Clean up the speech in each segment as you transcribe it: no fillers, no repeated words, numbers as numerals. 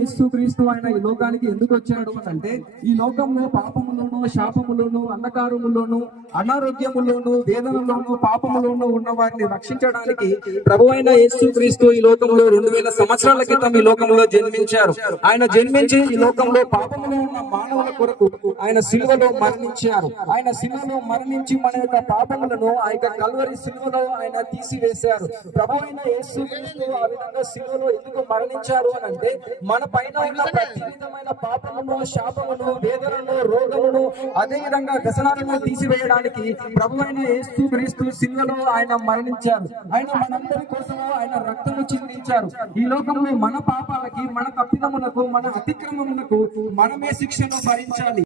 యేసుక్రీస్తు ఆయన ఈ లోకానికి ఎందుకు వచ్చాడు అంటే ఈ లోకంలో పాపములోను శాపములోను అంధకారములోను అనారోగ్యములోను వేదనలోను పాపములోను ఉన్న వారిని రక్షించడానికి ప్రభువైన యేసుక్రీస్తు ఈ లోకంలో 2000 సంవత్సరాల క్రితం ఈ లోకంలో జన్మించారు. ఆయన జన్మించి ఈ లోకంలో పాపములో ఉన్న మానవుల కొరకు ఆయన సిలువలో మరణించారు. ఆయన సిలువలో మరణించి మన యొక్క పాపములను ఆ యొక్క కల్వరి సిలువలో ఆయన తీసివేశారు. ప్రభువైన యేసుక్రీస్తు ఆ విధంగా సిలువలో ఎందుకు మరణించారు అని అంటే మన పైన ఉన్న ప్రతి విధమైన పాపమును శాపమును వేదనను రోగమును అదే విధంగా వ్యసనాలను తీసివేయడానికి ప్రభువైన యేసుక్రీస్తు సిలువలో ఆయన మరణించారు. ఆయన మనందరి కోసము ఆయన రక్తము చిందించారు. ఈ లోకంలో మన పాపాలకి మన తప్పిదములకు మన అతిక్రమములకు మనమే శిక్షను భరించాలి.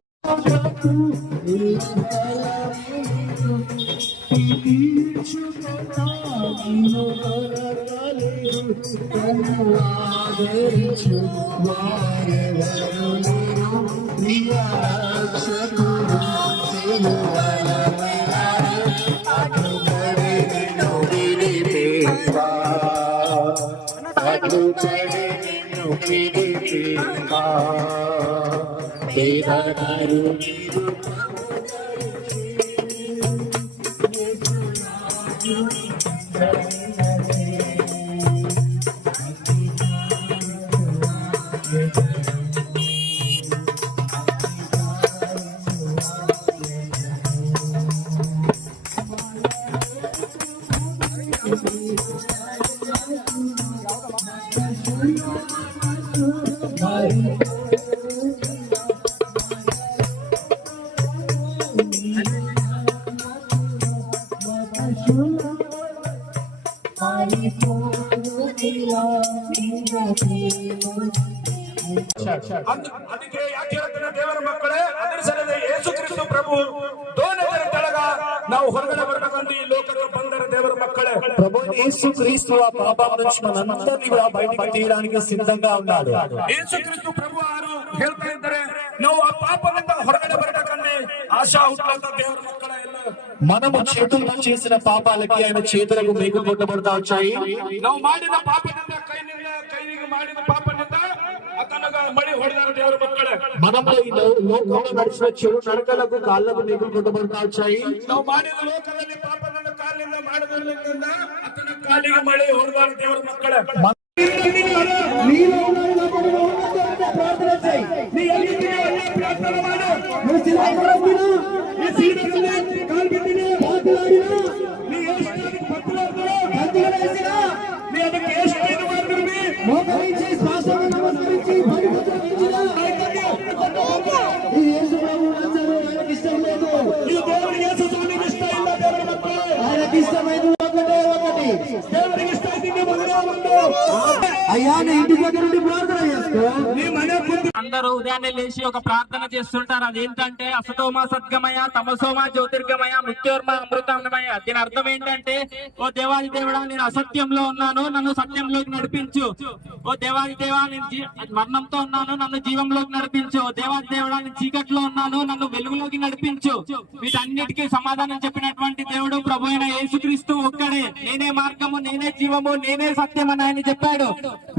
ಅದಕ್ಕೆ ಯಾಕೆ ಹೇಳ್ತೇನೆ ದೇವರ ಮಕ್ಕಳೇ, ಅದರ ಸಲದೆ ಯೇಸು ಕ್ರಿಸ್ತು ಪ್ರಭು ದೋಣೆಗಳ ತೆಳಗ ನಾವು ಹೊರಗಡೆ ಬರ್ಬೇಕಂತ ಈ ಲೋಕಕ್ಕೆ ಬಂದರ ದೇವರ మక్కడే. ప్రభు యేసుక్రీస్తు ఆ పాపం నుంచి మనందరినీ కూడా బయటికి తీయడానికి సిద్ధంగా ఉన్నాడు. యేసుక్రీస్తు ప్రభు వారు ಹೇಳ್ತಾ ಇದ್ದಾರೆ, ನಾವು ಆ ಪಾಪದಿಂದ ಹೊರಗಡೆ ಬರಬೇಕಂದ್ರೆ ఆశా ಹುಟ್ಟಂತ ದೇವರ మక్కడే. మనము చేతులతో చేసిన పాపాలకి ఆయన చేతులకు మేకులు కొట్టబడతా వచ్చాయి. ನಾವು ಮಾಡಿದ ಪಾಪದಿಂದ ಕೈನಿಗೆ ಮಾಡಿದ ಪಾಪದಿಂದ అతనగా మడి ಹೊಡೆದಾರ ದೇವರ మక్కడే. మనము ఈ లోకంలో నడిచిన చెడు నడకలకు కాళ్ళకు మేకులు కొట్టబడతా వచ్చాయి. ನಾವು ಮಾಡಿದ ಲೋಕದಲ್ಲಿ ಪಾಪದಿಂದ ಕಾಲಿನಿಂದ ಮಾಡಿದ್ರಿಂದ అతನ కాలిಗೆ మడి ಹೊಡೆದಾರ ದೇವರ మక్కడే. మోకరించి శ్వాస నమస్కరించి అయ్యా నీ ఇంటి దగ్గర నుండి ప్రార్థన చేసుకో. నీ మనే ముందు అందరూ ఉదయాన్నే లేచి ఒక ప్రార్థన చేస్తుంటారు. అదేంటంటే అసతోమ సద్గమయ, తమసోమ జ్యోతిర్గమయ, మృత్యోర్మ అమృతమయ. దీని అర్థం ఏంటంటే, ఓ దేవాది దేవుడా, నేను అసత్యంలో ఉన్నాను, నన్ను సత్యంలోకి నడిపించు. ఓ దేవాది దేవా, నేను మరణంతో ఉన్నాను, నన్ను జీవంలోకి నడిపించు. ఓ దేవాది దేవుడా, నేను చీకట్లో ఉన్నాను, నన్ను వెలుగులోకి నడిపించు. వీటన్నిటికీ సమాధానం చెప్పినటువంటి దేవుడు ప్రభు అయిన యేసుక్రీస్తు ఒక్కడే. నేనే మార్గము, నేనే జీవము, నేనే సత్యం అని ఆయన చెప్పాడు.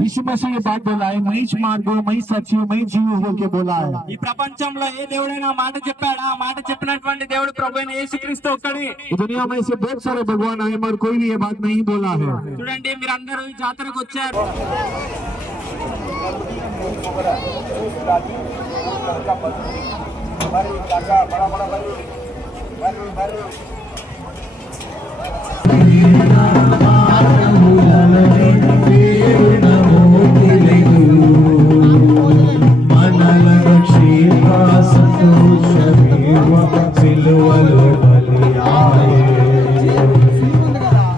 यीशु मसीह ये बात बोला है, मैं ही मार्ग हूँ, मैं ही सच हूँ, मैं ही जीव हूँ बोल के बोला है। ఈ ప్రపంచంలో ఏ దేవుడైనా మాట చెప్పాడా? ఆ మాట చెప్పినటువంటి దేవుడు ప్రభు అయిన యేసుక్రీస్తు ఒక్కడే. दुनिया में ऐसे बहुत सारे भगवान आए मगर कोई भी ये बात नहीं बोला है। చూడండి, మీరందరూ ఈ జాతరకు వచ్చారు. మనల రక్షింప సంతోషమేవ సిలువలో బలియాయే.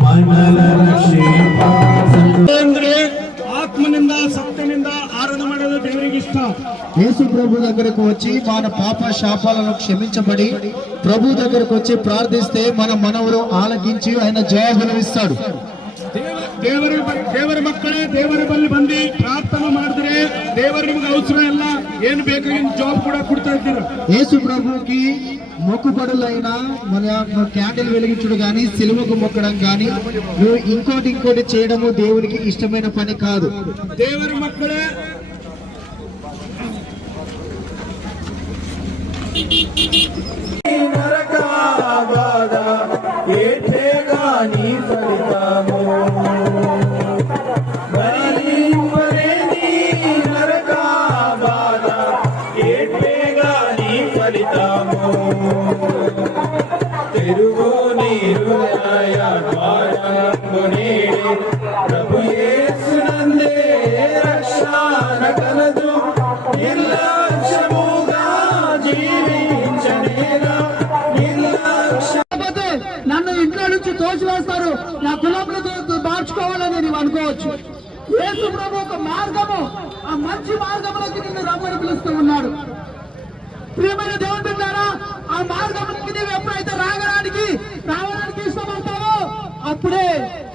మనల రక్షింప ಅಂದ್ರೆ ఆత్మనింద సత్యనింద ఆరాధన ಮಾಡೋದು ದೇವರಿಗೆ ಇಷ್ಟ. యేసు ప్రభు దగ్గరకు వచ్చి మన పాప శాపాలను క్షమించబడి ప్రభు దగ్గరకు వచ్చి ప్రార్థిస్తే మన మనవులు ఆలకించి ఆయన జవాబులు ఇస్తాడు. ದೇವರ ಮಕ್ಕಳೇ ದೇವರ ಬಳಿ ಬಂದು ಪ್ರಾರ್ಥನೆ ಮಾಡಿದ್ರೆ ದೇವರು ನಿಮ್ಗೆ ಅವಸರ ಇಲ್ಲ, ಏನು ಬೇಕಾಗಿನ ಜಾಬ್ ಕೂಡ ಕೊಡ್ತಾ ಇದ್ದೀರ. యేసు ప్రభుకి మొక్కుబడులైన మన క్యాండిల్ వెలిగించడం గాని, సిలువకు మొక్కడం గాని, నువ్వు ఇంకోటి చేయడము దేవునికి ఇష్టమైన పని కాదు. ದೇವರ ಮಕ್ಕಳೇ నన్ను ఇంట్లో నుంచి తోచివేస్తారు, నా కులంలో మార్చుకోవాలని నీవు అనుకోవచ్చు. యేసు ప్రభు ఒక మార్గము, ఆ మంచి మార్గంలోకి నిన్ను రమ్మని పిలుస్తూ ఉన్నాడు. ప్రియమైన దేవుని బిడ్డలారా, ఆ మార్గంలోకి నీవు ఎప్పుడైతే రావడానికి ఇష్టమవుతావో అప్పుడే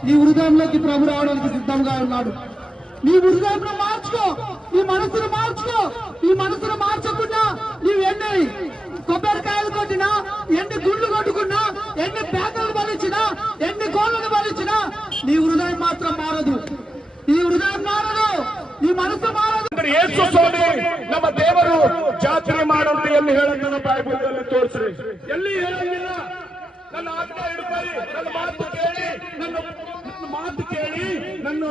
నీ హృదయంలోకి ప్రభు రావడానికి సిద్ధంగా ఉన్నాడు. నీ హృదయంలో మార్చుకో, నీ మనసును మార్చుకో. నీ మనసును మార్చకుండా నీవు ఎన్ని కొబ్బరికాయలు కొట్టినా, ఎన్ని గుండ్లు కొట్టుకున్నా, ఎన్ని పేకలు బలిచినా, ఎన్ని కోళ్ళను బలిచినా నీ హృదయం మాత్రం మారదు. నీ హృదయం మారదు, నీ మనసు మారదు. ಯೇಸು ಸ್ವಾಮಿ ನಮ್ಮ ದೇವರು ಜಾತ್ರೆ ಮಾಡುವಂತ ಎಲ್ಲಿ ಹೇಳೋದನ್ನ ಬೈಬಲ್ನಲ್ಲಿ ತೋರಿಸ್ರಿ. ಎಲ್ಲಿ ಹೇಳಂಗಿಲ್ಲ. ನನ್ನ ಆಜ್ಞೆ ಹಿಡ್ಕೊಳ್ಳಿ, ನನ್ನ ಮಾತು ಕೇಳಿ, ನನ್ನ ಮಾತು ಕೇಳಿ, ನನ್ನ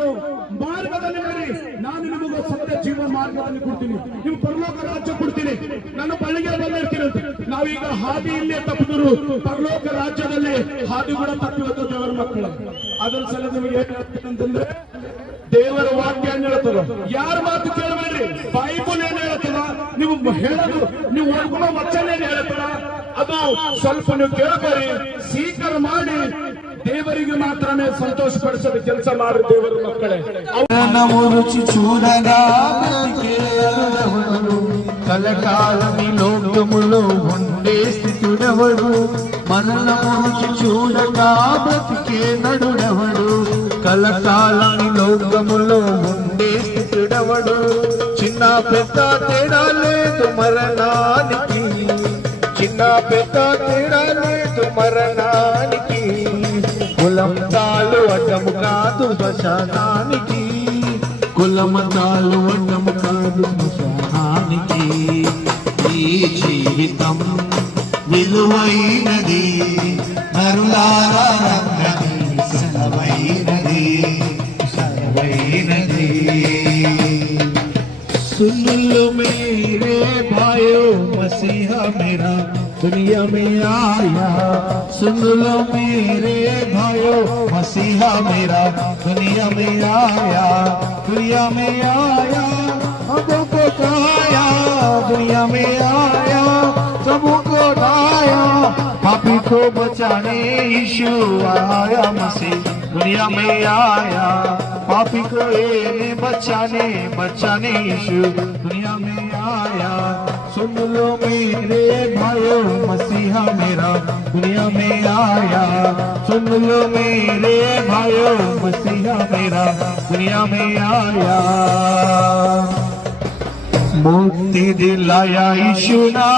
ಮಾರ್ಗದಲ್ಲಿ ನಡಿ, ನಾನು ನಿಮಗೆ ಸತ್ಯ ಜೀವ ಮಾರ್ಗದಲ್ಲಿ ಕೊಡ್ತೀನಿ, ನೀವು ಪರಲೋಕ ರಾಜ್ಯ ಕೊಡ್ತೀನಿ, ನನ್ನ ಬಳಿಗೆ ಬಂದಿರ್ತೀನಿ ಅಂತ. ನಾವೀಗ ಹಾದಿಯಲ್ಲೇ ತಪ್ಪಿದ್ರು ಪರಲೋಕ ರಾಜ್ಯದಲ್ಲಿ ಹಾದಿ ಕೂಡ ತಪ್ಪಿವತ್ತು ದೇವರ ಮಕ್ಕಳು. ಅದರ ಸಲ ನಿಮಗೆ ಏನ್ ಹೇಳ್ತೀನಿ ಅಂತಂದ್ರೆ, ದೇವರ ವಾಕ್ಯ ಏನ್ ಹೇಳ್ತದ, ಯಾರ ಮಾತು ಕೇಳಬೇಡ್ರಿ. ಬೈಬಲ್ ಏನ್ ಹೇಳ್ತದ, ನೀವು ಹೇಳೋದು, ನೀವು ಒಳಗುವ ವಚನ ಏನ್ ಹೇಳ್ತದ, ಅದು ಸ್ವಲ್ಪ ನೀವು ಕೇಳಬೇಡಿ, ಸ್ವೀಕಾರ ಮಾಡಿ ದೇವರಿಗೆ ಮಾತ್ರನೇ ಸಂತೋಷ ಪಡಿಸೋದು ಕೆಲಸ ಮಾಡಿ ದೇವರ ಮಕ್ಕಳೇ. రుచి చూడగా బ్రతికేయడెవడు, కలకాలని లోకములో ఉండే స్థితుడెవడు. మరణము రుచి చూడగా బ్రతికే నడుడెవడు, కలకాలని లోకములో ఉండే స్థితుడెవడు. చిన్న పెద్ద తేడా లేదు మరణానికి, చిన్న పెద్ద తేడా లేదు మరణానికి. కులమతాలు అడ్డము కాదు శ్మశానానికి, కులమతాలు అడ్డము కాదు శ్మశానానికి. ఈ జీవితం విలువైనది, నరులారా రంగని సెలవైనది, సెలవైనది. सुन लो मेरे भाइयों, मसीहा मेरा दुनिया में आया. सुन लो मेरे भाइयों, मसीहा मेरा दुनिया में आया, दुनिया में आया, सबों को खाया, दुनिया में आया, सबों को ढाया. पापी को बचाने यीशु आया, मसीह दुनिया में आया, पापी को ये बचाने यीशु दुनिया में आया। सुन लो मेरे भाइयों, मसीहा मेरा दुनिया में आया। सुन लो मेरे भाइयों, मसीहा मेरा दुनिया में आया। मुक्ति दिलाया यीशु ना,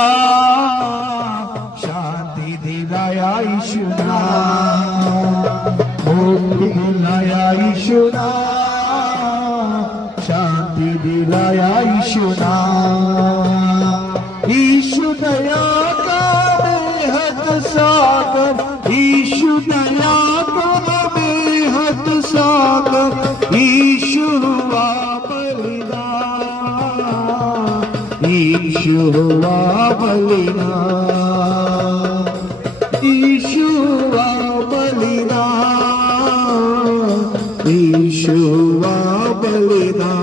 शांति दिलाया यीशु ना, मुक्ति दिलाया यीशु ना, शांति दिलाया यीशु ना। यीशु दया का बेहद सागर, यीशु दया का बेहद सागर, यीशु हुआ बलिदान, यीशु हुआ बलिदान, यीशु हुआ बलिदान, यीशु हुआ बलिदान।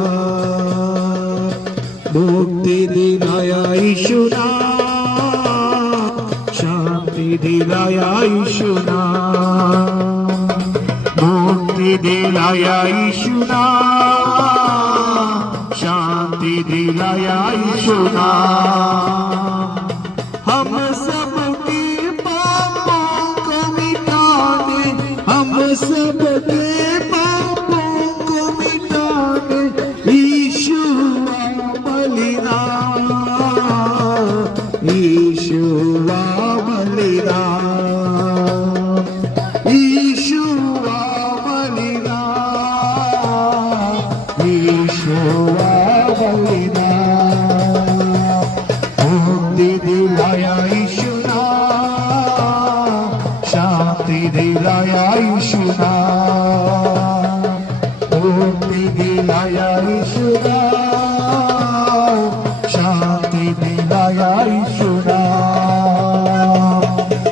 मुक्ति दिलाया यीशु ना, शांति दिलाया यीशु ना, मुक्ति दिलाया यीशु ना, शांति दिलाया यीशु ना। हम सबके पापों को मिटाने, हम सबके पापों को मिटाने यीशु हुआ बलिदान, यीशु हुआ बलिदान, यीशु हुआ बलिदान, यीशु हुआ बलिदान। मुक्ति दिलाया यीशु ना, शांति दिलाया यीशु ना, मुक्ति दिलाया यीशु ना, शांति दिलाया यीशु ना।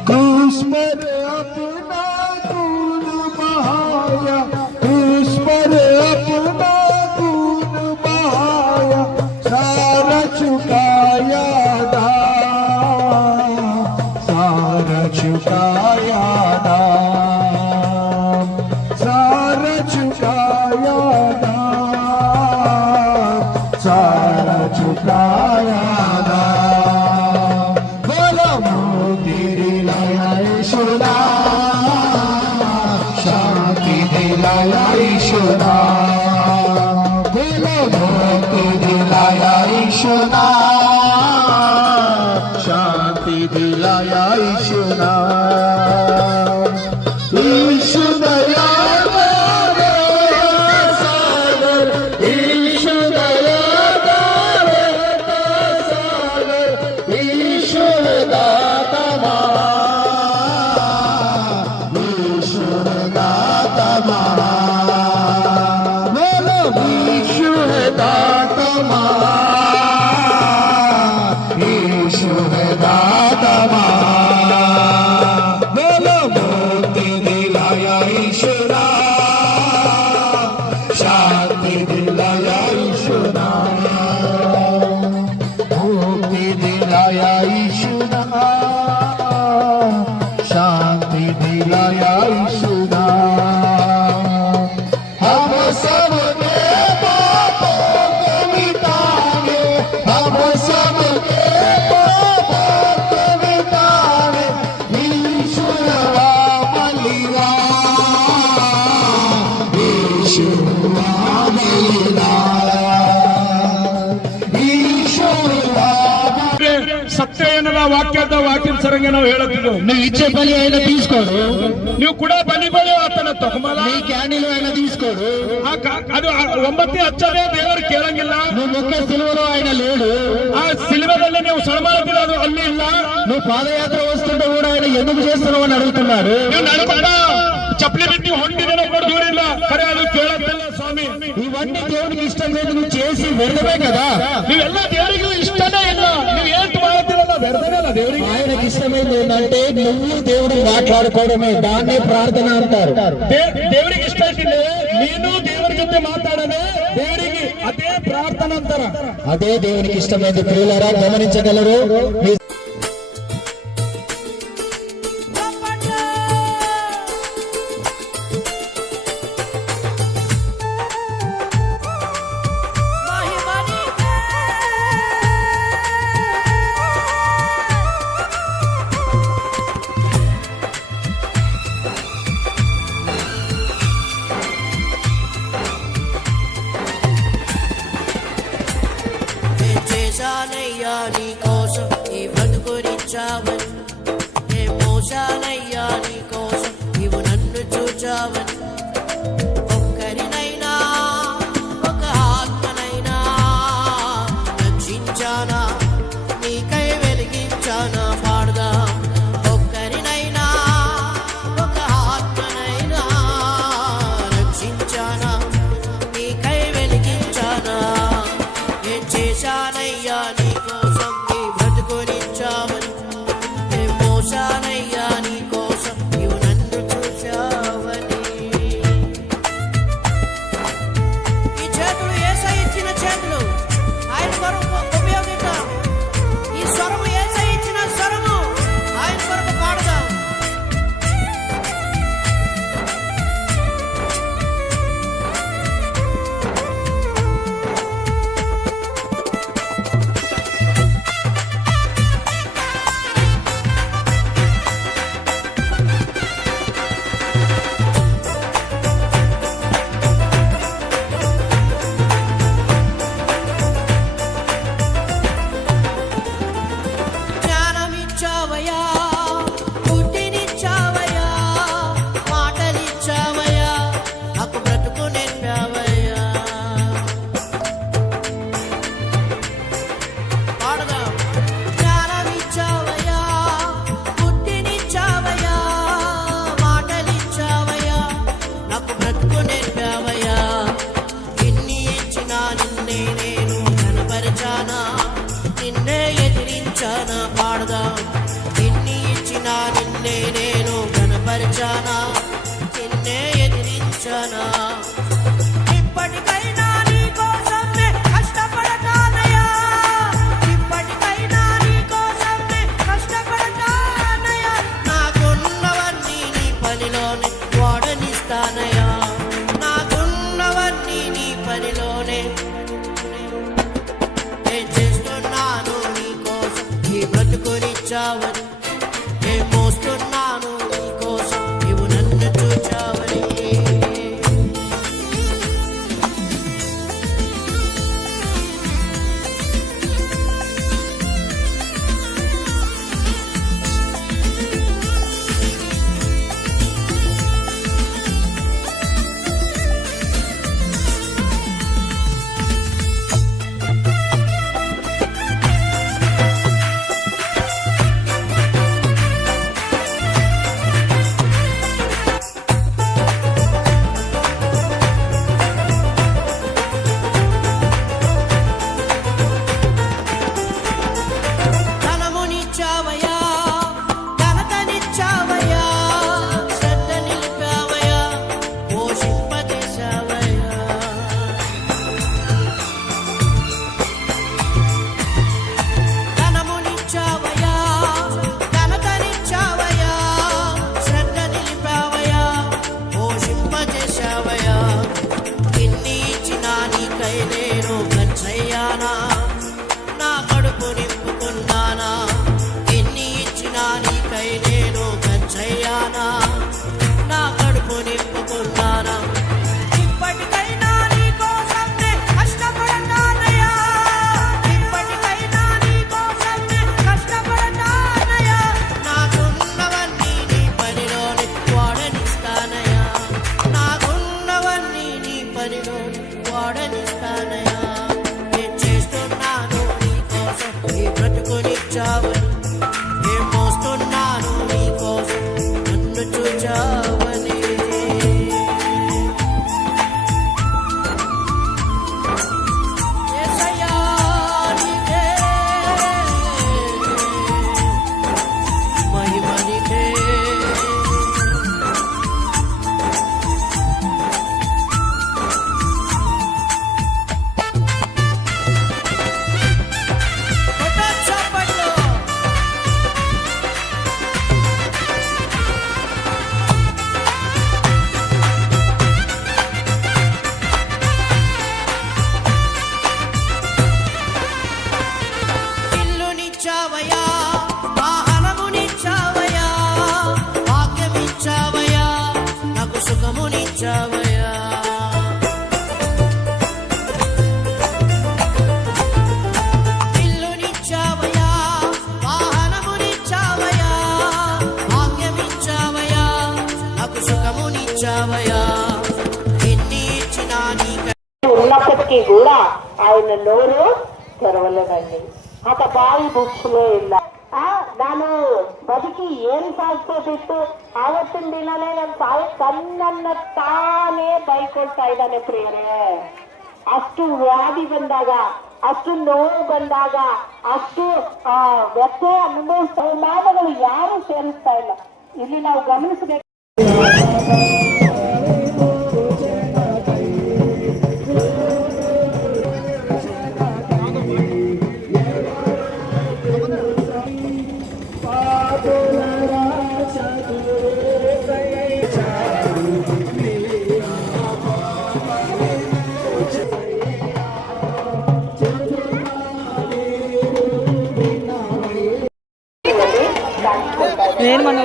क्रूस पर अपना खून बहाया, क्रूस पर अपना खून बहाया, सारा चुकाया दाम, सारा चुकाया दाम, सारा चुकाया दाम, सारा चुकाया दाम। बोलो मुक्ति दिलाया यीशु ना, शांति दिलाया यीशु ना, बोलो मुक्ति दिलाया यीशु ना, शांति दिलाया यीशु ना। यीशु दया का सागर, यीशु दया का सागर, यीशु दाता महान, यीशु दाता महान, बोलो यीशु दाता महान, यीशु दाता महान। बोलो मुक्ति दिलाया यीशु ना, शांति दिलाया यीशु ना, मुक्ति दिलाया यीशु ना, शांति दिलाया यीशु ना। हम सबके पापों को मिटाने, हम सबके पापों को मिटाने यीशु हुआ बलिदान, यीशु हुआ बलिदान, यीशु हुआ ಸತ್ಯ ಎನ್ನದ ವಾಕ್ಯದ ವಾಕ್ಯದ ಸರಂಗೆ ನಾವು ಹೇಳುತ್ತಿದ್ದೆವು. నువ్వు ఇచ్చే బలి ఆయన తీసుకోడు, ನೀವು ಕೂಡ ಬಲಿ ಆತನ ತಗೊಂಬಲ್ಲ. నీ క్యానీలు ఆయన తీసుకోడు, ಅದು 9 ಹಚ್ಚದೆ ದೇವರು ಕೇಳಂಗಿಲ್ಲ. నువ్వు మొక్కే సిలువలో ఆయన లేడు, ಆ ಸಿಲುವೆದಲ್ಲಿ ನೀವು ಸಳಮಾಡುತ್ತಿಲ್ಲ, ಅದು ಅಲ್ಲಿ ಇಲ್ಲ. నువ్వు పాదయాత్ర వస్తుంటే కూడా ఆయన ఎందుకు చేస్తున్నావు అని అడుగుతున్నాడు. ನೀವು ನಡ್ಕೊಂಡ ಚಪ್ಪಲಿ ಬಿಟ್ಟು ಹೊಂಟಿದ್ರೆ ಕೂಡ ದೂರ ಇಲ್ಲ, ಖರೆ ಅದು ಕೇಳತ್ತಿಲ್ಲ ಸ್ವಾಮಿ. ఇవన్నీ దేవునికి ఇష్టం లేదు, నువ్వు చేసి వ్యర్థమే కదా. ನೀವೆಲ್ಲ ದೇವರಿಗೂ ಇಷ್ಟನೇ ಇಲ್ಲ, ನೀವು ಏನ್ ಮಾಡ್ತಿರಲ್ಲ ವ್ಯರ್ಥನೇ ಅಲ್ಲ ದೇವರಿಗೆ. ఆయనకి ఇష్టమైంది ఏంటంటే నువ్వు దేవుడు మాట్లాడుకోవడమే, దాన్నే ప్రార్థన అంటారు. ದೇವರಿಗೆ ಇಷ್ಟ ಇಲ್ಲ, ನೀನು ದೇವರ ಜೊತೆ ಮಾತಾಡನೆ ದೇವರಿಗೆ ಅದೇ ಪ್ರಾರ್ಥನಾ ಅಂತಾರ. అదే దేవునికి ఇష్టమైంది. ప్రియులారా గమనించగలరు, మీ మోసానయ్యా నీ కోసం ఈ బ్రతుకునిచ్చావని, ఏ మోసానయ్యా నీ కోసం నీవు నన్ను చూచావని. ఒక్కరినైనా ఒక ఆత్మనైనా రక్షించానా, నీకై వెలిగించానా పాడదా. ఒక్కరినైనా ఒక ఆత్మనైనా రక్షించానా, నీకై వెలిగించానా. ఏం చేశానయ్యా నీ కోసం నీ బ్రతుకునిచ్చావని, ఏం మోసానయ్యా నీ కోసం నీవు నన్ను చూశావని. ఈ చేతులు యేసయ్య ఇచ్చిన చేతులు, ఆయన కొరకు ఉపయోగిద్దాం. ఈ స్వరము యేసయ్య ఇచ్చిన స్వరము, ఆయన కొరకు పాడదాం. జ్ఞానమిచ్చావయ్యా, బుద్ధినిచ్చావయ్యా, మాటలిచ్చావయ్యా, నాకు బ్రతుకు నేర్పావయ్యా. పాడదాం. జ్ఞానమిచ్చావయ్యా, బుద్ధినిచ్చావయ్యా, మాటలిచ్చావయ్యా, నాకు బ్రతుకు నేర్పావయ్యా. ఎన్ని ఇచ్చినా నిన్నే నేను కనపరచానా, నిన్నే ఎదిరించానా పాడదాం. ఎన్ని ఇచ్చినా నిన్నే నేను కనపరచానా, నిన్నే ఎదిరించానా. ఇప్పటికైనా నీ కోసం నే కష్టపడతానయ్యా, ఇప్పటికైనా నీ కోసం నే కష్టపడతానయ్యా. నాకున్నవన్నీ నీ పనిలోనే వాడనిస్తానయ్యా, నాకున్నవన్నీ నీ పనిలోనే. ఏం చేస్తున్నాను నీ కోసం ఈ బ్రతుకునిచ్చావని, ఏం మోస్తున్నాను నీ కోసం నీవు నన్ను చూచావని. ధనమునిచ్చావయ్యా, ఘనతనిచ్చావయ్యా, శ్రద్ధ నిలిపావయ్యా, పోషింపజేశావయ్యా. ధనమునిచ్చావయ్యా, ఘనతనిచ్చావయ్యా, శ్రద్ధ నిలిపావయ్యా, పోషింపజేశావయ్యా. ఎన్ని ఇచ్చినా నీకై నేను ఖర్చయ్యానా, నా కడుపు నింపుకున్నానా. ఎన్ని ఇచ్చినా నీకై నేను ఖర్చయ్యానా, నా కడుపు నింపుకున్నానా. ఇప్పటికైనా నీ కోసం నే కష్టపడతానయ్యా, ఇప్పటికైనా నీ కోసం నే కష్టపడతానయ్యా. నాకున్నవన్నీ నీ పనిలోనే వాడనిస్తానయ్యా, నాకున్నవన్నీ నీ పనిలోనే వాడనిస్తానయ్యా. ఏం చేస్తున్నాను నీ కోసం ఈ బ్రతుకునిచ్చావని, ఏం మోస్తున్నాను నీ కోసం నన్ను చూచావని. యేసయ్యా నీకే మహిమ నీకే. కొట్టాలి చప్పట్లు. ఇల్లునిచ్చావయ్యా, వాహనమునిచ్చావయ్యా, వాక్యమిచ్చావయ్యా, నాకు సుఖమునిచ్చావయ్యా. ఇల్లునిచ్చావయ్యా, చేశావయ్యా ఎన్ని ఇచ్చినా నీక ఉన్నప్పటికీ కూడా ఆయన నోరు తెరవలేదండి. ಆತ ಬಾಯಿ ಬುಕ್ಸ್ಲೇ ಇಲ್ಲ. ನಾನು ಬದುಕಿ ಏನ್ ಸಾಧಿಸೋದಿತ್ತು ಆವತ್ತಿನ ದಿನನೇ ನನ್ನ ತಾಯಿ ತನ್ನನ್ನ ತಾನೇ ಬೈಕೊಳ್ತಾ ಇದ್ದಾನೆ ಪ್ರಿಯರೇ. ಅಷ್ಟು ವ್ಯಾಧಿ ಬಂದಾಗ, ಅಷ್ಟು ನೋವು ಬಂದಾಗ, ಅಷ್ಟು ವ್ಯತ್ಯಯ ಅನುಭವಿಸ್ತಾ ಮಾನಗಳು ಯಾರು ಸೇರಿಸ್ತಾ ಇಲ್ಲ. ಇಲ್ಲಿ ನಾವು ಗಮನಿಸಬೇಕು. నేను మన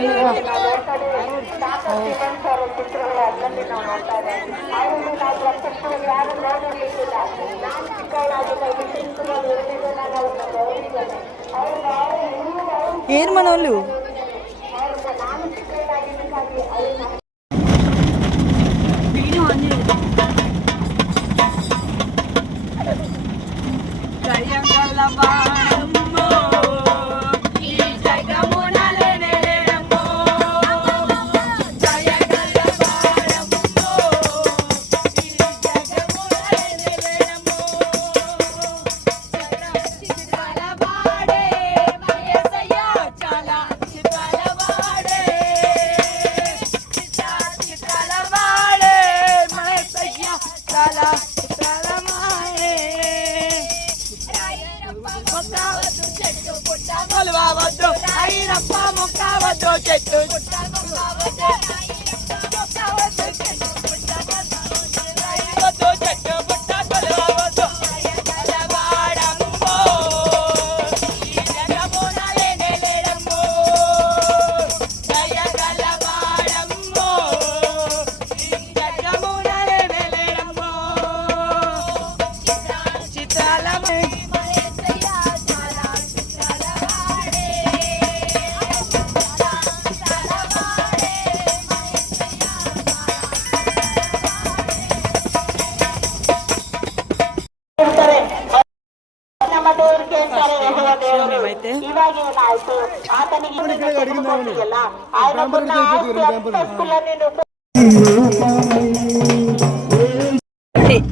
ఏరు మనోళ్ళు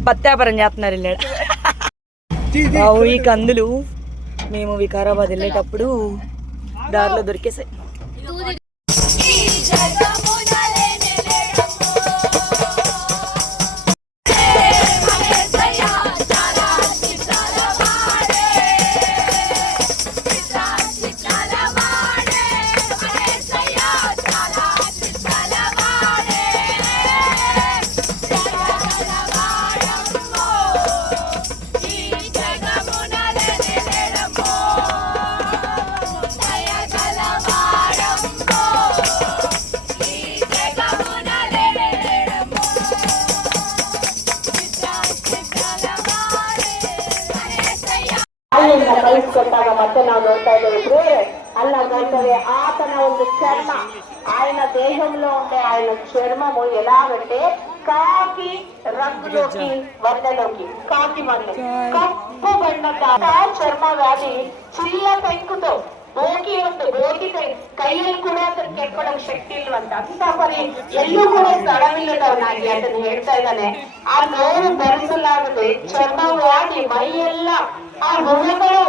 పత్యాపరం చేస్తున్నారు వెళ్ళాడు. ఈ కందులు మేము వికారాబాద్ వెళ్ళేటప్పుడు దారిలో దొరికేసాయి. ಕಳಿಸ್ಕೊಟ್ಟಾಗ ಮತ್ತೆ ನಾವು ನೋಡ್ತಾ ಇದ್ದೇವೆ ಅಲ್ಲ ನೋಡ್ತೇವೆ ಆತನ ಒಂದು ಚರ್ಮ, ఆయన దేహంలో ఉండే ఆయన చర్మము ఎలాగంటే కాకి రంగులోకి వర్ణలోకి కాకి వర్ణం కప్పు బಣ್ಣದ ಚರ್ಮ ವ್ಯಾಧಿ ಚಿಲ್ಲ ಪೆಂಕುతో ಬೋಗಿ ಕೈಯಲ್ಲಿ ಕೂಡ ಅದಕ್ಕೆ ಕೆಟ್ಕೊಡಕ್ ಶಕ್ತಿ ಇಲ್ವಂತ ಅಂತ ಪರಿ ಎಲ್ಲೂ ಕೂಡ ಸ್ಥಳವಿಲ್ಲದವನಾಗಿ ಅದನ್ನು ಹೇಳ್ತಾ ಇದ್ದಾನೆ. ಆ ನೋವು ಭರಿಸಲಾಗದೆ ಚರ್ಮ ವ್ಯಾಧಿ ಮೈಯೆಲ್ಲ ಆ ಗುಣಗಳು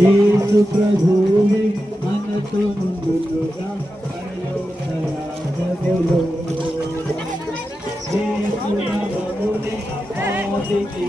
యేసు ప్రభువే మనతో ముందుగా పరలోకరాజ్యములో యేసు నామమునే ఆదికి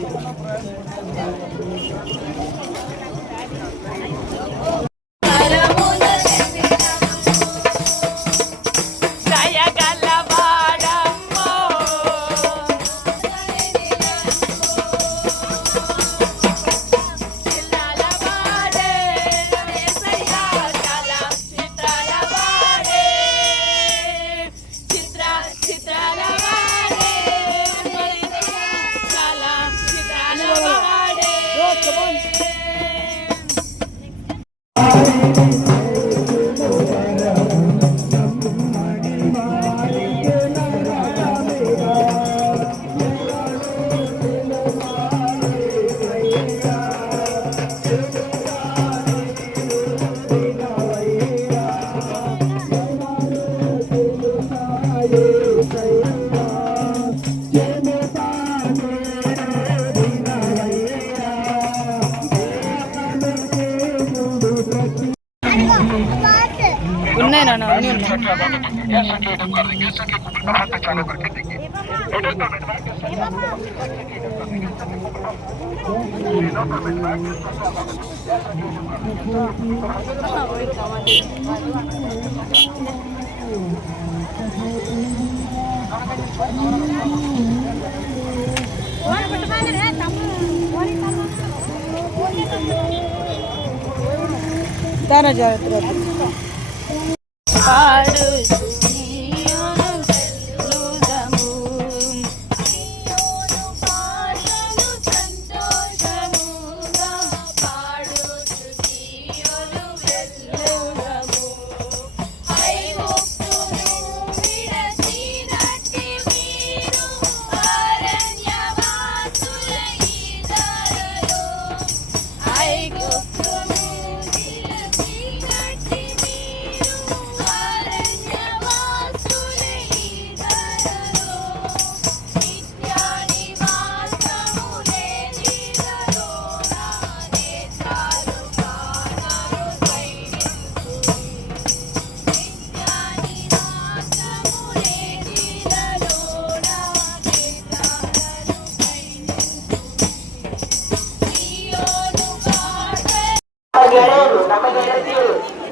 దాని జాగ్రత్త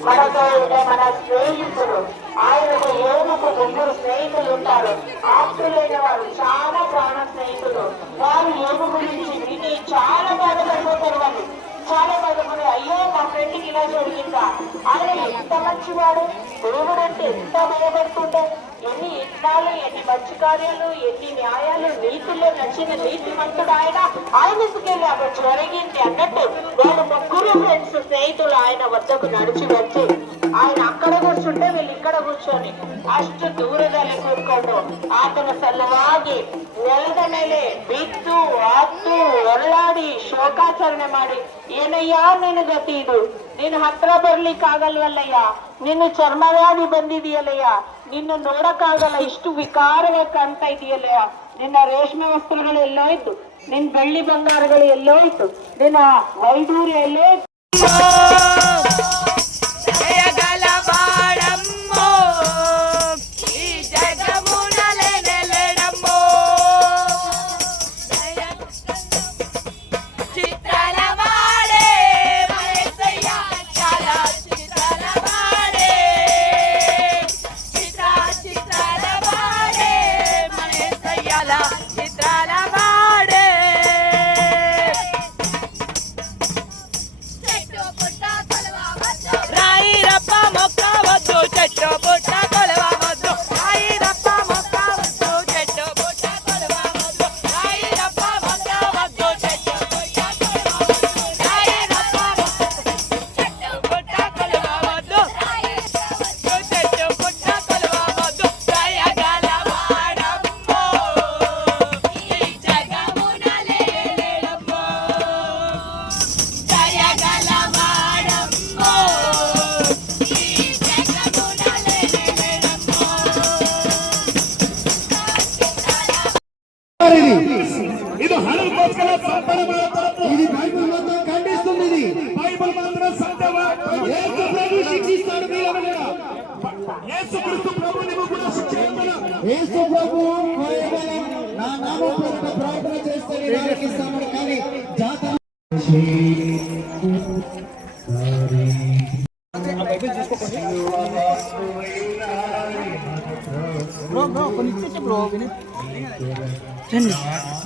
మనతో ఉండే మన స్నేహితులు, ఆయనకు ఏనుగు ముగ్గురు స్నేహితులు ఉంటారు. ఆప్తులైన వారు, చాలా ప్రాణ స్నేహితులు. వారు ఏనుగు గురించి విని చాలా బాధపడిపోతారు. వాళ్ళు చాలా బాధపడి, అయ్యో మా ఫ్రెండ్కి ఇలా జరిగిందా, ఆయన ఎంత మంచివాడు, దేవుడు అంటే ఎంత భయపడుతుంటే, ఎన్ని యజ్ఞాలు, ఎన్ని మంచి కార్యాలు, ఎన్ని న్యాయాలు, నీతుల్లో నచ్చిన నీతిమంతుడు ఆయన. ఆయన ఎందుకెళ్ళి అక్కడ జరిగింది అన్నట్టు వాళ్ళు ముగ్గురు ఫ్రెండ్స్ స్నేహితులు ఆయన వద్దకు నడిచి వచ్చి, ఆయన అక్కడ కూర్చుంటే వీళ్ళు ఇక్కడ కూర్చొని ಅಷ್ಟು ದೂರದಲ್ಲಿ ಕೂತ್ಕೊಂಡು ಆತನ ಸಲುವಾಗಿ ನೆಲದ ಮೇಲೆ ಬಿದ್ದು ಅತ್ತು ಹೊರಳಾಡಿ ಶೋಕಾಚರಣೆ ಮಾಡಿ, ಏನಯ್ಯ ನಿನ್ನ ಗತಿ ಇದು, ನೀನು ಹತ್ರ ಬರ್ಲಿಕ್ಕಾಗಲ್ವಲ್ಲಯ್ಯ, ನಿನ್ನ ಚರ್ಮವ್ಯಾಧಿ ಬಂದಿದೆಯಲ್ಲಯ್ಯ, ನಿನ್ನ ನೋಡಕ್ಕಾಗಲ್ಲ, ಇಷ್ಟು ವಿಕಾರವಾಗಿ ಕಾಣ್ತಾ ಇದೆಯಲ್ಲಯ್ಯ, ನಿನ್ನ ರೇಷ್ಮೆ ವಸ್ತ್ರಗಳು ಎಲ್ಲೋ ಇತ್ತು, ನಿನ್ನ ಬೆಳ್ಳಿ ಬಂಗಾರಗಳು ಎಲ್ಲೋ ಇತ್ತು, ನಿನ್ನ ವೈಡೂರ್ಯ ಎಲ್ಲೋ ಇತ್ತು. ಇದು ಹಣಕ್ಕೋಸ್ಕರ ಸಂಪಾದನೆ ಮಾಡುತ್ತದೆ. ఇది బైబిల్ మొత్తం ఖండిస్తుంది. ఇది బైబిల్ మాత్రం సత్యవ. యేసు ప్రభు శిక్షిస్తాడు మీలను కూడా. యేసు క్రీస్తు ప్రభు నిన్ను కూడా శిక్షిస్తాడు. యేసు ప్రభు కేవలం నా నామం పేరిట ప్రార్థన చేస్తే వారికి ఇస్తాడు, కానీ జాతర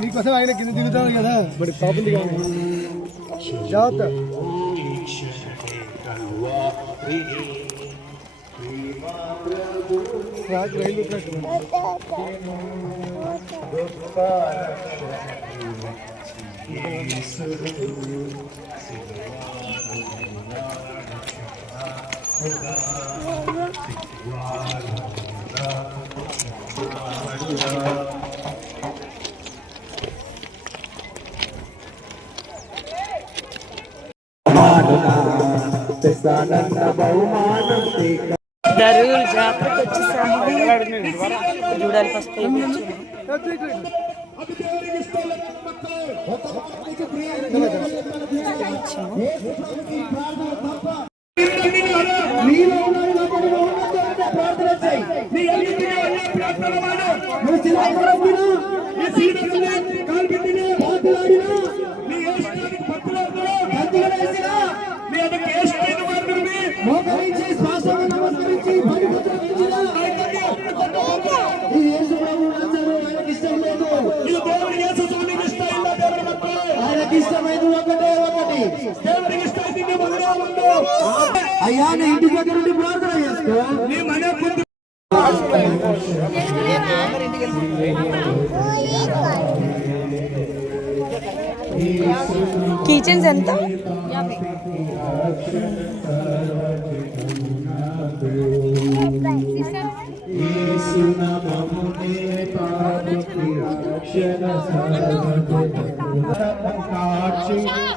మీకోసం ఆయన కింద దిగుతాడు కదా, మరి పాపం దిగా జాగ్రత్త. రైలు దరూర్ జాతరకు వచ్చేసాము. చూడాలి ఫస్ట్ టైం ప్రార్థన ఆయనకి ఇష్టమైనది ఒకటే ఒకటి. దేవునికి ఇష్టమైంది మొదలు ముందు అయ్యా నీ ఇంటి దగ్గర నుండి ప్రార్థన చేసుకో. నీ మన ముందు కిచెన్స్ ఎంత?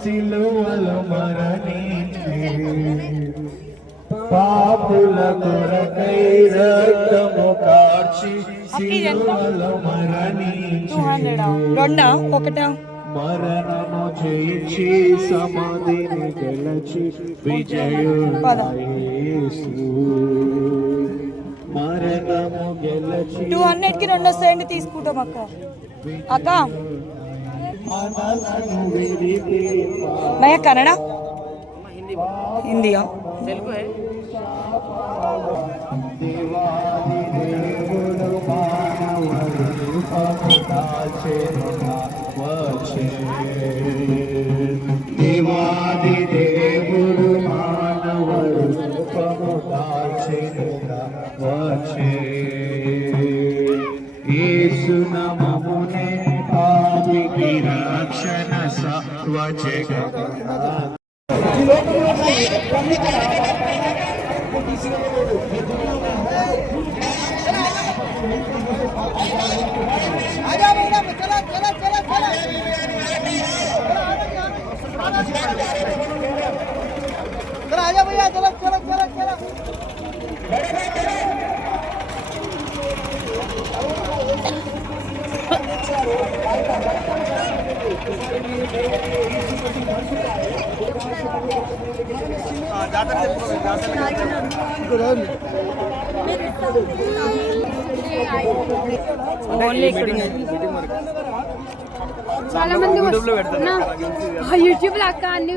సిలువలో మరణించి పాపుల కొరకై రక్తము కార్చి సిలువలో మరణించి 200 రెండా ఒకటా? మరణము జయించి సమాధిని గెలిచి విజయుడు యేసు. మరణము గెలిచి 200కి 2 వస్తాయండి, తీసుకుంటాం అక్క. అక్క मैं कन्नड़ा हिंदी तेलुगु है. దేవాది దేవుడు మానవుడు రూపము దాల్చెనుగా వచ్చే. యేసు నామమునే పాపికి రక్షణ సర్వజగమున. आजा भैया, चलो चलो चलो चलो. ఓన్లీ ఇక్కడ చాలా మంది యూట్యూబ్ లో అక్క అన్ని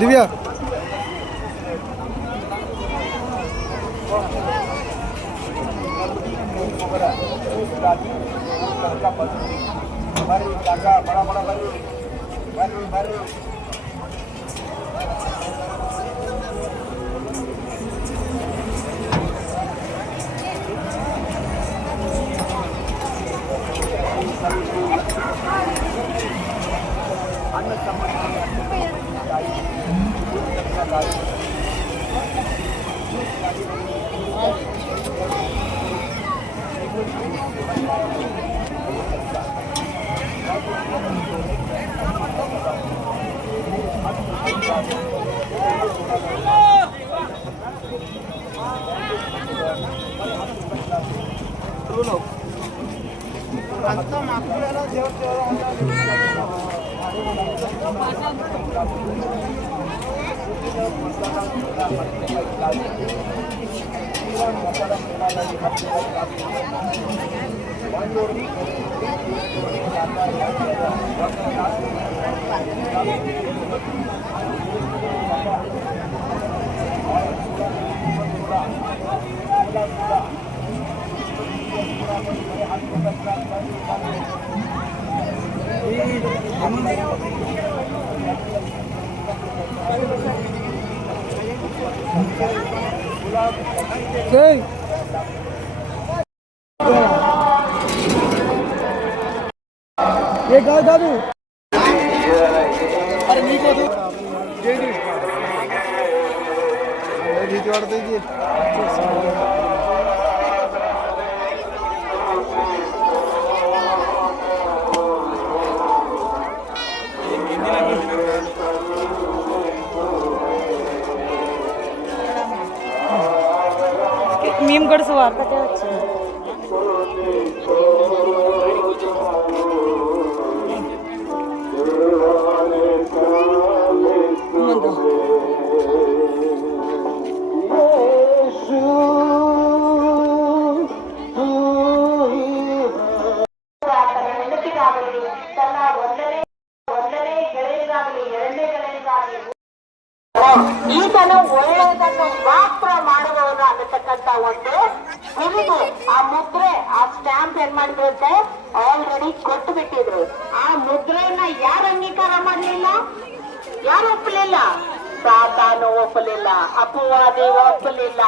दिव्या ये गाँव दादू अरे नहीं को మేము కూడా స్వార్థకే వచ్చాము. వెనక్కి ಮಾಡಿದ್ರಂತೆ ಆಲ್ರೆಡಿ ಕೊಟ್ಟು ಬಿಟ್ಟಿದ್ರು. ಆ ಮುದ್ರೆಯನ್ನ ಯಾರು ಅಂಗೀಕಾರ ಮಾಡಲಿಲ್ಲ? ಯಾರು ಒಪ್ಪಲಿಲ್ಲ? ಸಾತಾನು ಒಪ್ಪಲಿಲ್ಲ, ಅಪವಾದಿ ಒಪ್ಪಲಿಲ್ಲ.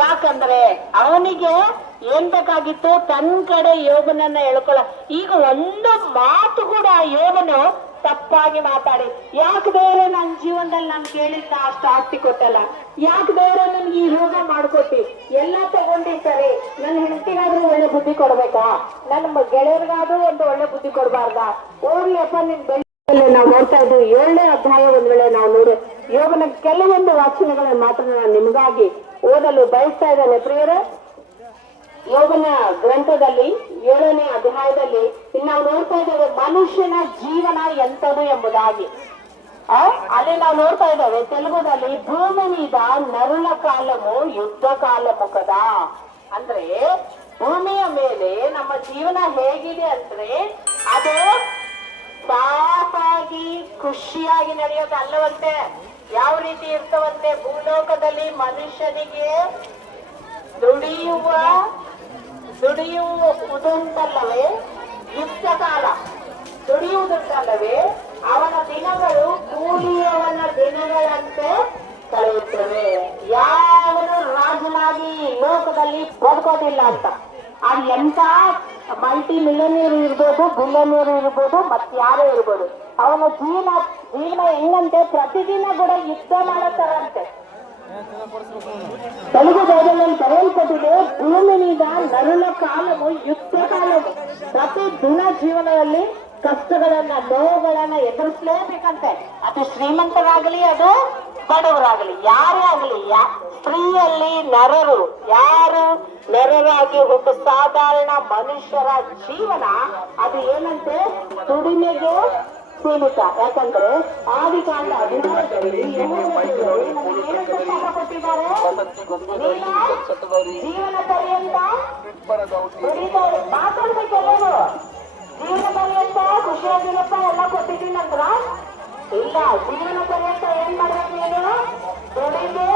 ಯಾಕಂದ್ರೆ ಅವನಿಗೆ ಏನ್ ಬೇಕಾಗಿತ್ತು? ತನ್ನ ಕಡೆ ಯೋಬನನ್ನ ಎಳ್ಕೊಳ್ಳ. ಈಗ ಒಂದು ಮಾತು ಕೂಡ ಯೋಬನು ತಪ್ಪಾಗಿ ಮಾತಾಡಿ, ಯಾಕೆ ದೇವ್ರೆ ನನ್ನ ಜೀವನದಲ್ಲಿ ನಾನು ಕೇಳಿದ್ದ ಅಷ್ಟು ಆಸ್ತಿ ಕೊಟ್ಟಲ್ಲ, ಯಾಕೆ ದೇವ್ರೆ ನನ್ಗೆ ಈ ರೋಗ ಮಾಡ್ಕೊಟ್ಟಿ, ಎಲ್ಲ ತಗೊಂಡಿ ಸರಿ, ನನ್ನ ಹೆಂಡತಿಗಾದ್ರೂ ಒಳ್ಳೆ ಬುದ್ಧಿ ಕೊಡ್ಬೇಕಾ, ನನ್ನ ಗೆಳೆಯರಿಗಾದ್ರೂ ಒಂದು ಒಳ್ಳೆ ಬುದ್ಧಿ ಕೊಡ್ಬಾರ್ದಾ? ಹೋಗ್ಲಿಯಪ್ಪ ನಿನ್ ಬೆಳೆ ನಾವು ನೋಡ್ತಾ ಇದ್ವಿ 7ನೇ ಅಧ್ಯಾಯ ಒಂದ್ ವೇಳೆ ನಾವು ನೋಡಿ ಯೋಗನ ಕೆಲವೊಂದು ವಾಚನಗಳ ಮಾತ್ರ ನಾನು ನಿಮಗಾಗಿ ಓದಲು ಬಯಸ್ತಾ ಇದ್ದೇನೆ ಪ್ರಿಯರೇ. ಯೋಗನ ಗ್ರಂಥದಲ್ಲಿ 7ನೇ ಅಧ್ಯಾಯದಲ್ಲಿ ನಾವು ನೋಡ್ತಾ ಇದ್ದೇವೆ ಮನುಷ್ಯನ ಜೀವನ ಎಂಥದು ಎಂಬುದಾಗಿ. ಅಲ್ಲಿ ನಾವು ನೋಡ್ತಾ ಇದ್ದೇವೆ ತೆಲುಗುದಲ್ಲಿ ಭೂಮಿ ಮೀದ ನರುಳ ಕಾಲము ಯುದ್ಧ ಕಾಲము కదా. ಅಂದ್ರೆ ಭೂಮಿಯ ಮೇಲೆ ನಮ್ಮ ಜೀವನ ಹೇಗಿದೆ ಅಂದ್ರೆ ಅದು ಸಾಫಾಗಿ ಖುಷಿಯಾಗಿ ನಡೆಯೋದಲ್ಲವಂತೆ. ಯಾವ ರೀತಿ ಇರ್ತವಂತೆ? ಭೂಲೋಕದಲ್ಲಿ ಮನುಷ್ಯನಿಗೆ ದುಡಿಯುವುದುಂಟಲ್ಲವೇ ಯುದ್ಧ ಕಾಲ, ದುಡಿಯುವುದುಂಟಲ್ಲವೇ ಅವನ ದಿನಗಳು ಕೂಲಿಯವನ ದಿನಗಳಂತೆ ಕಳೆಯುತ್ತವೆ. ಯಾವನು ರಾಜನಾಗಿ ಲೋಕದಲ್ಲಿ ಬದುಕೋದಿಲ್ಲ ಅಂತ. ಅದು ಎಂತ ಮಲ್ಟಿ ಮಿಲಿಯನಿಯರ್ ಇರ್ಬೋದು, ಬಿಲಿಯನಿಯರ್ ಇರ್ಬೋದು, ಮತ್ತಾರೇ ಇರ್ಬೋದು, ಅವನ ಜೀವನ ಹೆಂಗಂತೆ ಪ್ರತಿದಿನ ಕೂಡ ಯುದ್ಧ ಮಾಡತ್ತಾರಂತೆ. ತೆಲುಗು ಬೈಬಲಲ್ಲಿ ಬರೆಯಲ್ಪಟ್ಟಿದೆ ಭೂಮಿ ಮೀದ ನರುಳ ಕಾಲము ಯುದ್ಧ ಕಾಲము. ಪ್ರತಿ ದಿನ ಜೀವನದಲ್ಲಿ ಕಷ್ಟಗಳನ್ನ ನೋವುಗಳನ್ನ ಎದುರಿಸಲೇಬೇಕಂತೆ. ಅದು ಶ್ರೀಮಂತರಾಗಲಿ, ಅದು ಬಡವರಾಗಲಿ, ಯಾರೇ ಆಗಲಿ. ಸ್ತ್ರೀಯಲ್ಲಿ ನರರು, ಯಾರು ನರರಾಗಿ ಒಬ್ಬ ಸಾಧಾರಣ ಮನುಷ್ಯರ ಜೀವನ ಅದು ಏನಂತೆ? ದುಡಿಮೆಗೆ ಸೀಮಿತ. ಯಾಕಂದ್ರೆ ಆದಿಕಾಂಡ 15ರಲ್ಲಿ ಕೊಟ್ಟಿದ್ದಾರೆ, ಜೀವನ ಪರ್ಯಂತ ಮಾತಾಡ್ಬೇಕೆಲ್ಲರೂ, ಜೀವನ ಪರ್ಯಂತ ಖುಷಿಯಾಗಿರಪ್ಪ ಎಲ್ಲ ಕೊಟ್ಟಿದ್ದೀನಂದ್ರ ಇಲ್ಲ. ಜೀವನ ಪರ್ಯಂತ ಏನ್ ಮಾಡ್ಬೇಕು? ನೀನು ದುಡಿದು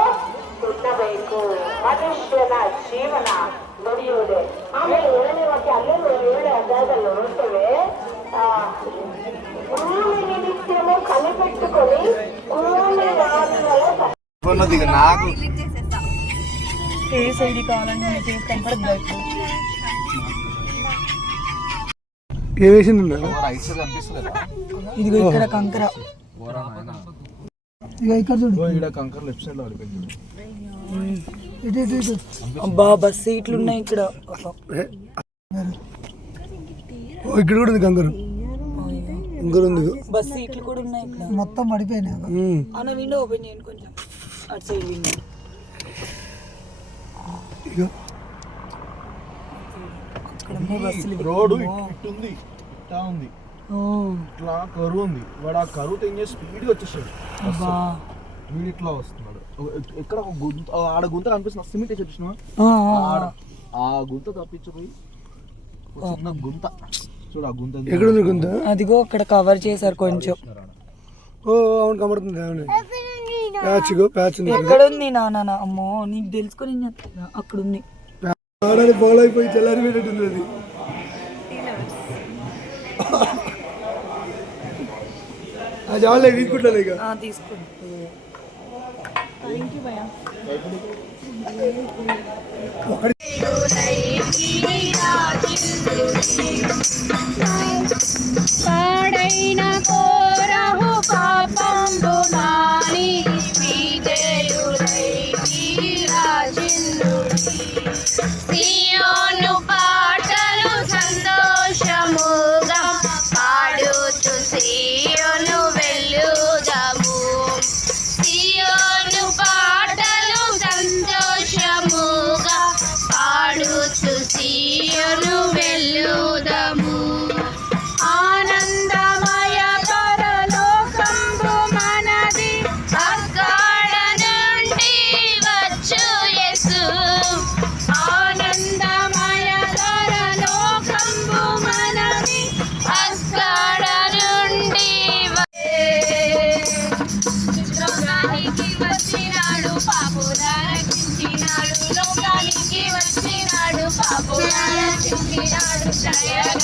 ತಿನ್ನಬೇಕು. ಮನುಷ್ಯನ ಜೀವನ ನುಡಿಯುವುದೇ. ಆಮೇಲೆ 7ನೇ ವಾಕ್ಯ ಅಲ್ಲೆಲ್ಲೂ 7ನೇ ಅಧ್ಯಾಯದಲ್ಲಿ ನೋಡ್ತೇವೆ, ಭೂಮಿ ನಿಮಿತ್ತము ಕನಿపెట్టుకొని భూమి రాజుల నాకు ఫేస్ ఐడి కావాలంటే ఫేస్ కనపడద్దు ఇప్పుడు. ఇదిగో ఇక్కడ కంకర, ఇక ఇక్కడ చూడు కంకర్ లెఫ్ట్ సైడ్ లో అడిపోయింది. ఇటు ఇటు ఇటు. అబ్బా బస్ సీట్లు ఉన్నాయి ఇక్కడ. ఇక్కడ కూడా ఉంది కంకరు, బస్ సీట్లు కూడా ఉన్నాయి ఇక్కడ. మొత్తం పడిపోయినాయి. అన్న విండో ఓపెన్ చేయండి కొంచెం, అటు సైడ్ విండో. రోడ్ ఇట్టుంది, ఇట్లా ఉంది, ఇట్లా కరువు ఉంది. వాడు ఆ కరువు తెంగే స్పీడ్ వచ్చేసాడు, వీడు ఇట్లా వస్తున్నాడు. ఎక్కడ ఒక గుంత, ఆడ గుంత కనిపిస్తుంది, సిమెంట్ వేసి వచ్చిన ఆ గుంత తప్పించిపోయి చిన్న గుంత చూడు. ఆ గుంత ఎక్కడ గుంత? అదిగో అక్కడ కవర్ చేశారు కొంచెం. అవును కనబడుతుంది. ప్యాచ్ ఎక్కడ ఉంది నాన్న? అమ్మో నీకు తెలుసుకొని అక్కడ ఉంది. ఆడాలి బాల్ అయిపోయి చల్లారిపోయినట్టుంది అది. అది ఆన్లైన్ తీసుకుంటాను ఇక. తీసుకోండి. పాడైన కోరహు పాపంబు మాని విజయుడై రాజిల్లుడి. సియోను పాటలు సంతోషముగా పాడుతూ సియోను వెళ్ళుదాము. సియోను పాటలు సంతోషముగా పాడుతూ సియోను వెళ్ళుదాము.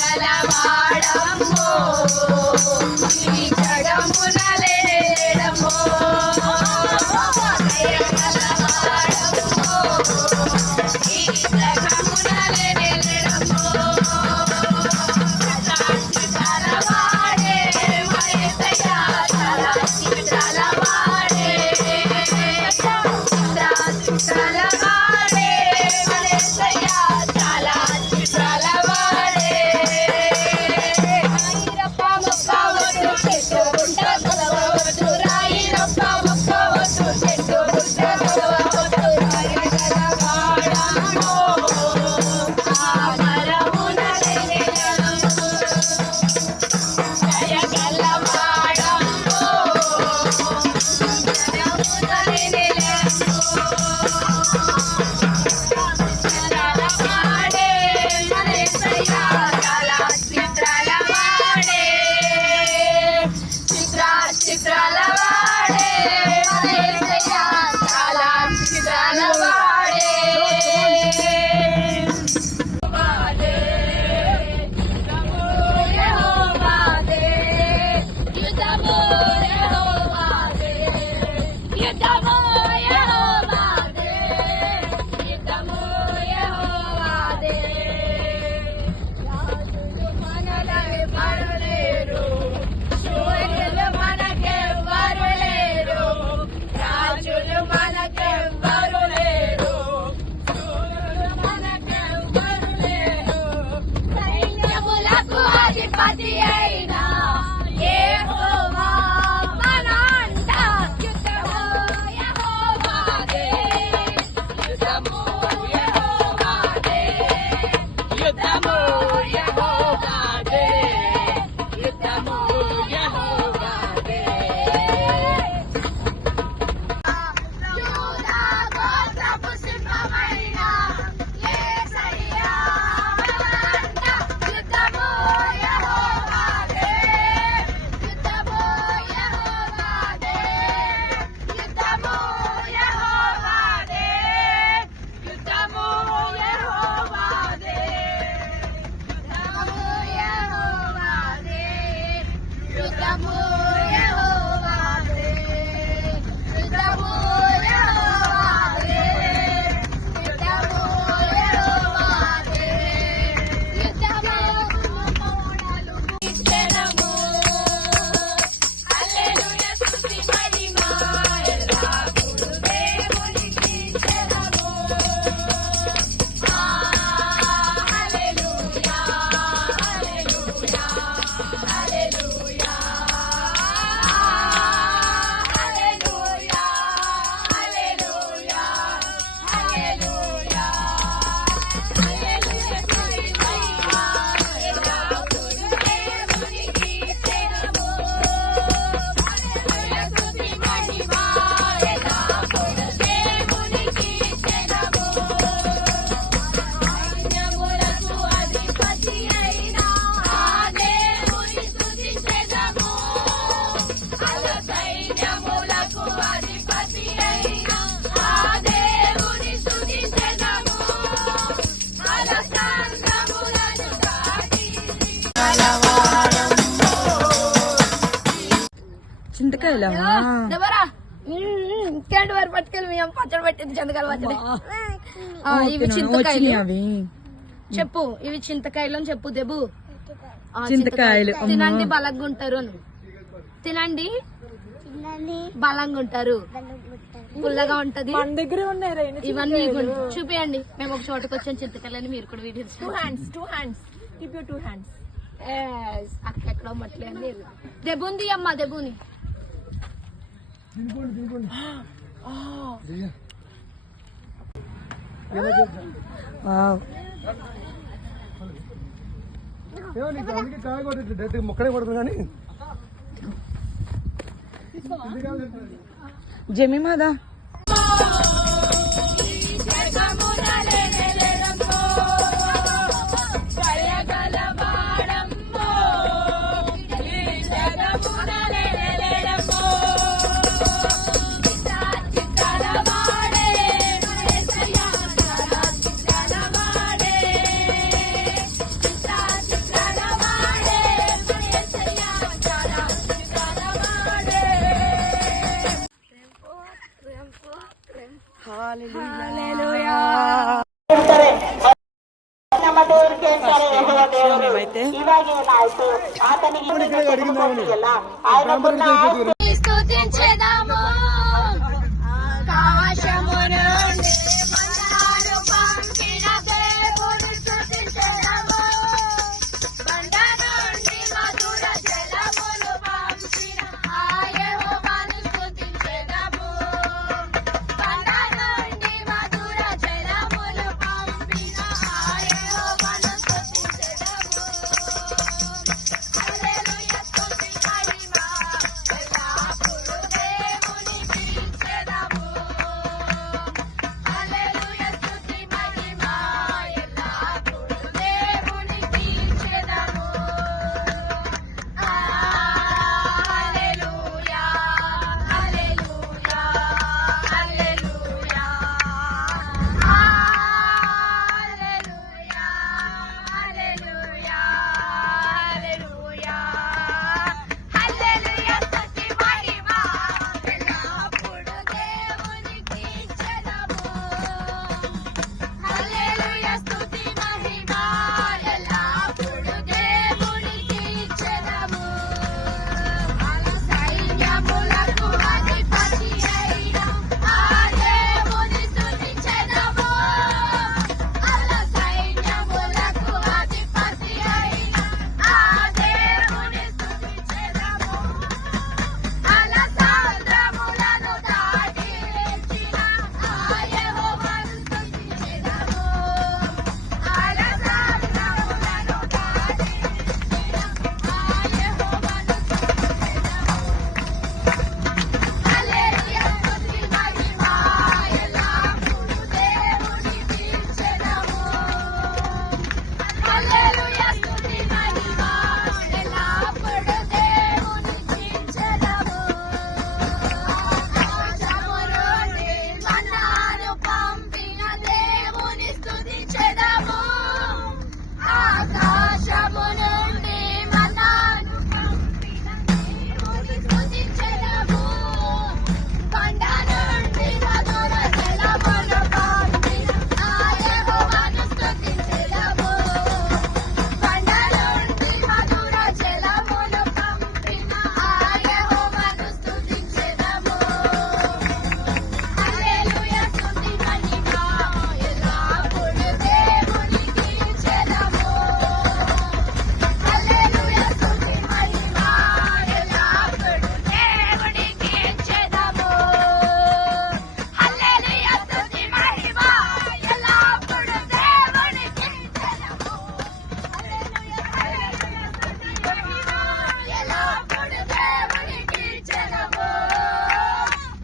గలవాడమ్మో ఈ జగమున లేడమ్మో దయ గలవాడమ్మో ఈ జగమున లేడమ్మో చలవాడే మయసయ చలవాడే చలవాడే మయసయ చలవాడే రాయిరప్ప మొక్కవద్దు చెట్టు గుడ్డ కొలవద్దు రాయిరప్ప మొక్కవద్దు చెట్టు గుడ్డ కొలవద్దు రాయగలవాడమ్మో ఆ మరమున లేడమ్మో జయగలవాడమ్మో జయమున లేడమ్మో చలవాడే మరేసయ్య చిత్రాలవాడే చిత్రాలవాడే మరేసయ్య చాలా చిత్రాలవాడే రాజులు మనకెవ్వరు లేరు మనకెవ్వరు లేరు సైన్యములకు అధిపతి అయినా యెహోవా మన అండ యుద్ధము యెహోవాదే యుద్ధము యెహోవాదే యుద్ధము యెహోవాదే యుద్ధము యెహోవాదే యూదా గోత్రపు సింహమైన యేసయ్యా మనంట యుద్ధము యెహోవాదే యుద్ధము యెహోవాదే యుద్ధము యెహోవాదే యుద్ధము యెహోవాదే యుద్ధము యెహోవాదే యుద్ధము యెహోవాదే యుద్ధము చింతకాయలా ఇంకేంటి వారు పట్టుకెళ్ళి మేము పచ్చడి పెట్టింది చింతకాయలు పచ్చడి ఇవి చింతకాయలు అవి చెప్పు ఇవి చింతకాయలు అని చెప్పు దెబు చింతకాయలు తినండి బలంగా ఉంటారు అని తినండి బలంగా ఉంటారు పుల్లగా ఉంటది మన దగ్గర ఉన్నాయి ఇవన్నీ చూపియండి మేము ఒక చోటకి వచ్చాం చింతకాయలని మీరు కూడా videos two hands keep your two hands అక్కడెక్కడో మట్లే అండి దెబ్బుంది అమ్మ దెబ్బుని వావ్ మొక్కడే పడుతుంది కానీ జమీమాదా చిత్రాల ఇలాగే అయితే అతనికి ఎలా ఆయనకున్న ఆస్తి స్తుతించెదము ఆకాశము నుండి మందాలు పంపిన దేవుని స్తుతించెదము బండ నుండి మధుర జలములు పంపిన ఆ యెహోవాను స్తుతించెదము బండ నుండి మధుర జలములు పంపిన ఆ యెహోవాను స్తుతించెదము హల్లెలూయా స్తుతి మహిమ ఎల్లప్పుడూ దేవునికి ఇచ్చెదము హల్లెలూయా స్తుతి మహిమ ఎల్లప్పుడూ దేవునికి ఇచ్చెదము హల్లెలూయా హల్లెలూయా హల్లెలూయా హల్లెలూయా హల్లెలూయా హల్లెలూయా స్తుతి మహిమ ఎల్లప్పుడూ దేవునికి ఇచ్చెదము హల్లెలూయా స్తుతి మహిమ ఎల్లప్పుడూ దేవునికి ఇచ్చెదము మన సైన్యములకు అధిపతి అయిన ఆ దేవుని స్తుతించెదము మన సైన్యములకు అధిపతి అయిన ఆ దేవుని స్తుతించెదము మన సాంద్రములను దాటి లేచిన ఆ యెహోవాను స్తుతించెదము మన సాంద్రములను దాటి లేచిన ఆ యెహోవాను స్తుతించెదము హల్లెలూయా స్తుతి మహిమ ఎల్లప్పుడూ దేవునికి ఇచ్చెదము హల్లెలూయా స్తుతి మహిమ ఎల్లప్పుడూ దేవునికి ఇచ్చెదము ఆకాశము నుండి మన్నాను పంపిన దేవుని స్తుతించెదము ఆకాశము నుండి మన్నాను పంపిన దేవుని స్తుతించెదము కొండ నుండి మధుర జలములు పంపిన ఆ యెహోవాను స్తుతించెదము కొండ నుండి మధుర జలములు పంపిన ఆ యెహోవాను స్తుతించెదము హల్లెలూయా స్తుతి మహిమ ఎల్లప్పుడూ దేవునికి ఇచ్చెదము హల్లెలూయా స్తుతి మహిమ ఎల్లప్పుడూ దేవునికి ఇచ్చెదము హల్లెలూయా స్తుతి మహిమ ఎల్లప్పుడూ దేవునికి ఇచ్చెదము హల్లెలూయా హల్లెలూయా స్తుతి మహిమ ఎల్లప్పుడూ దేవునికి ఇచ్చెదము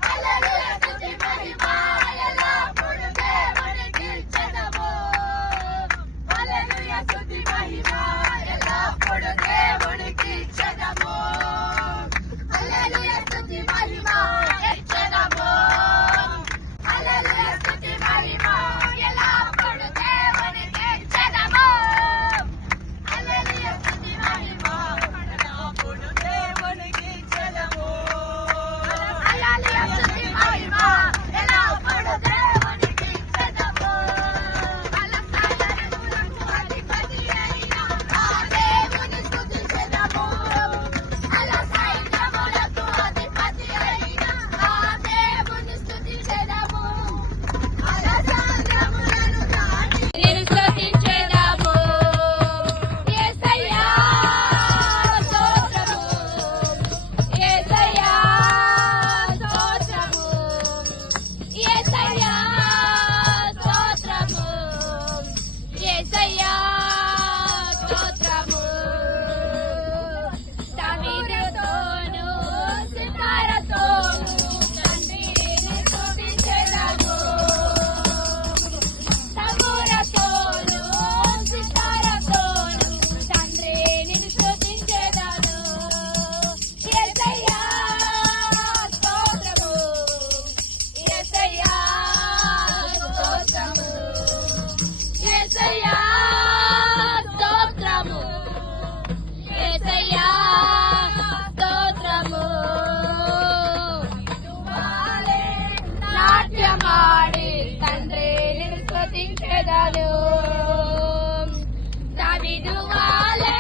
హల్లెలూయా స్తుతి మహిమ ఎల్లప్పుడూ దేవునికి ఇచ్చెదము హల్లెలూయా స్తుతి మహిమ ఎల్లప్పుడూ దేవునికి ఇచ్చెదము హల్లెలూయా స్తుతి మహిమ ఇచ్చెదము హల్లెలూయా స్తుతి మహిమ ఎల్లప్పుడూ దేవునికి ఇచ్చెదము హల్లెలూయా స్తుతి మహిమ ఎల్లప్పుడూ దేవునికి ఇచ్చెదము హల్లెలూయా స్తుతి మహిమ ఎల్లప్పుడూ దేవునికి ఇచ్చెదము అలసాయములకు అధిపతి అయిన ఆ దేవుని స్తుతించెదము అలసాయములకు అధిపతి అయిన ఆ దేవుని స్తుతించెదము అలసాయములను దాటి నేను స్తుతించెదము యేసయ్యా స్తోత్రము యేసయ్యా స్తోత్రము యేసయ్యా స్తోత్రము యేసయ్యా స్తోత్రము దావీదుతోను సితారతోను తండ్రిని స్తుతించెదము తబూరతోను సితారతోను తండ్రిని స్తుతించెదను యేసయ్యా స్తోత్రము యేసయ్యా స్తోత్రము యేసయ్యా స్తోత్రము యేసయ్యా స్తోత్రము నాట్యమాడి తండ్రిని స్తుతించెదను దావీదు వాలే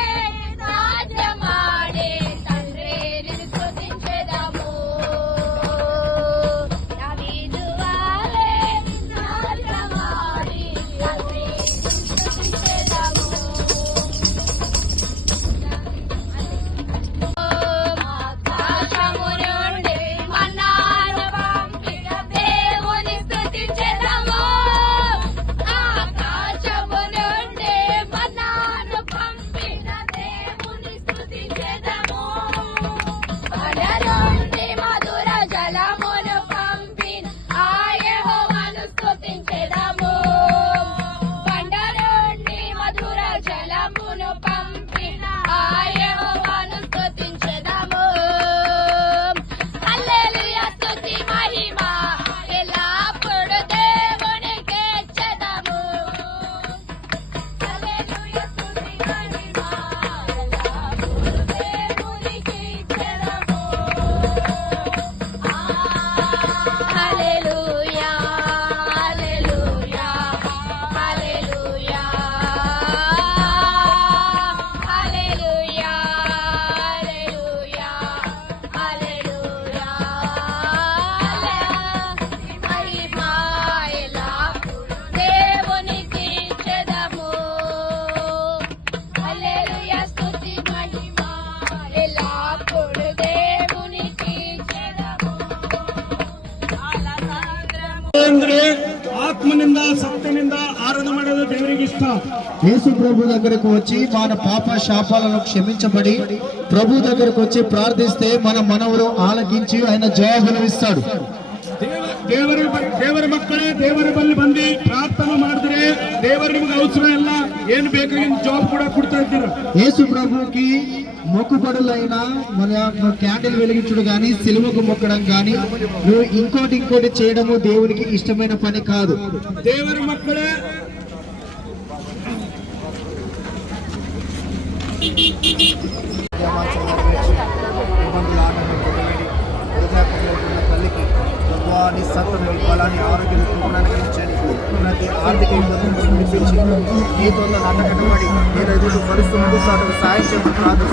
తొలగిస్తా. యేసు ప్రభు దగ్గరకు వచ్చి మన పాప శాపాలను క్షమించబడి ప్రభు దగ్గరకు వచ్చి ప్రార్థిస్తే మన మనవులు ఆలకించి ఆయన జవాబులు ఇస్తాడు. ದೇವರ ಮಕ್ಕಳೇ ದೇವರ ಬಳಿ ಬಂದು ಪ್ರಾರ್ಥನೆ ಮಾಡಿದ್ರೆ ದೇವರು ನಿಮ್ಗೆ ಅವಸರ ಇಲ್ಲ, ಏನು ಬೇಕಾಗಿನ ಜಾಬ್ ಕೂಡ ಕೊಡ್ತಾ ಇದ್ದೀರ. యేసు ప్రభుకి మొక్కుబడులైన మన క్యాండిల్ వెలిగించడం కానీ సిలువకు మొక్కడం కానీ నువ్వు ఇంకోటి చేయడము దేవునికి ఇష్టమైన పని కాదు. ದೇವರ ಮಕ್ಕಳೇ తల్లికి నీ సత్వం బలాన్ని ఆరోగ్యం ప్రతి ఆర్థిక ఇబ్బందులను విడిపించి నీతో నాటకట్టబడి నేను ఎదురు పరిస్థితులకు సాగు సాయం చేస్తున్నాను.